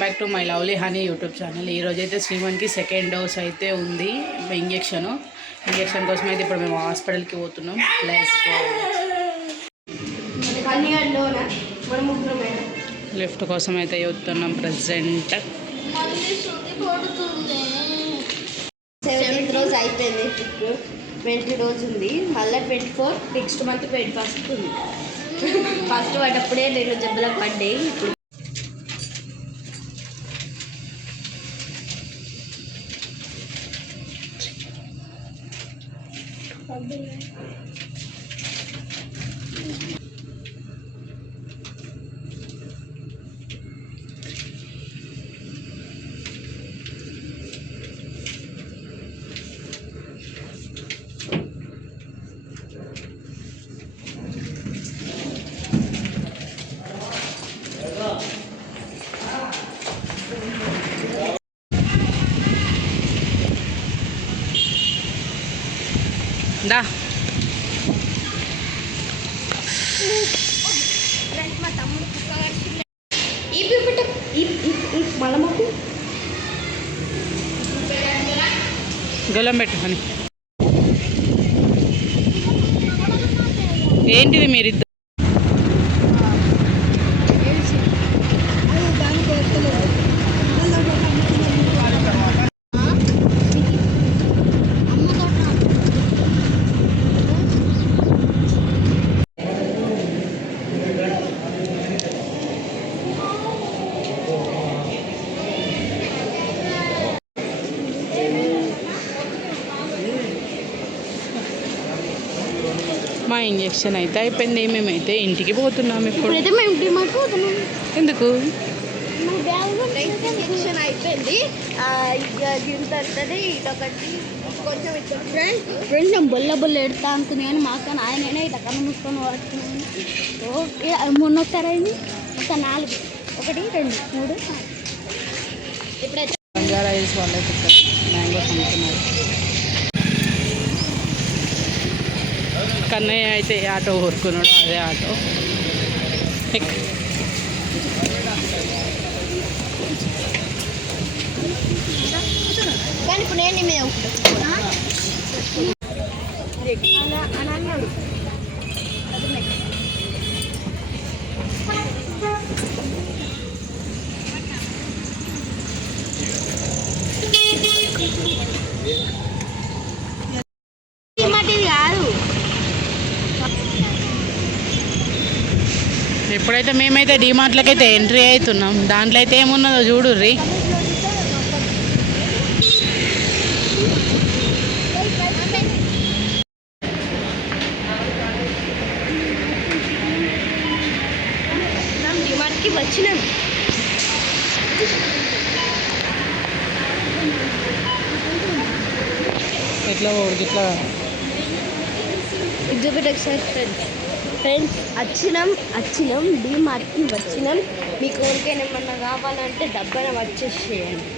Back to my lovely honey YouTube channel. ఈరోజైతే శ్రీమన్కి second dose అయితే ఉంది ఇంజెక్షన్ కోసం అయితే ఇప్పుడు మేము హాస్పిటల్కి పోతున్నాం. లిఫ్ట్ కోసం అయితే చూస్తున్నాం. ప్రజెంట్ 7th రోజు అయిపోయింది. 20 రోజు ఉంది. మళ్ళీ 24 నెక్స్ట్ మంత్ 21 ఉంది. ఫస్ట్ పడ్డప్పుడే 2 జబ్బులకు పడ్డాయి. ఇప్పుడు దా మా తమ్ముడు మలమకు గొల్లం పెట్టుకొని ఏంటిది మీరిద్దరు? మా ఇంజెక్షన్ అయితే అయిపోయింది. మేమైతే ఇంటికి పోతున్నాం. ఇప్పుడైతే మేము డిమార్ట్ పోతున్నాం. ఎందుకు? ఇంజెక్షన్ అయిపోయింది. ఇక గింత వస్తుంది. ఇటొకటి కొంచెం ఇచ్చారు ఫ్రెండ్స్. నేను బొల్ల ఎడతా అనుకున్నాను కానీ మాకు ఆయననే ఇట్లా కన్ను మూసుకొని పడుతున్నాను. మొన్నొకసారి అయింది. ఒక 4 1 2 3 ఇప్పుడైతే బంజారా హిల్స్ వాళ్ళైతే మ్యాంగోస్ అమ్ముతున్నారు. కన్నయ్య అయితే ఆటో ఊరుకున్నాడు. అదే ఆటో కానీ ఇప్పుడు నేను మీద అని అన్నాడు. కాదు ఇప్పుడైతే మేమైతే డిమార్ట్లకి అయితే ఎంట్రీ అవుతున్నాం. దాంట్లో అయితే ఏమున్నదో చూడుర్రి. డిమార్ట్కి వచ్చినాం. ఎట్లా ఇట్లా చూపెట్టి ఒకసారి ఫ్రెండ్స్ వచ్చినాం డిమార్ట్కి వచ్చినాం. మీకు ఎవరికైనా ఏమన్నా కావాలంటే డబ్బన వచ్చేసేయండి.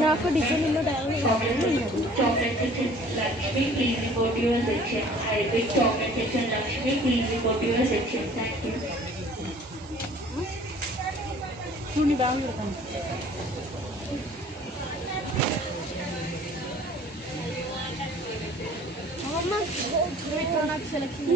నాకు డిజైన్లో సెలెక్షన్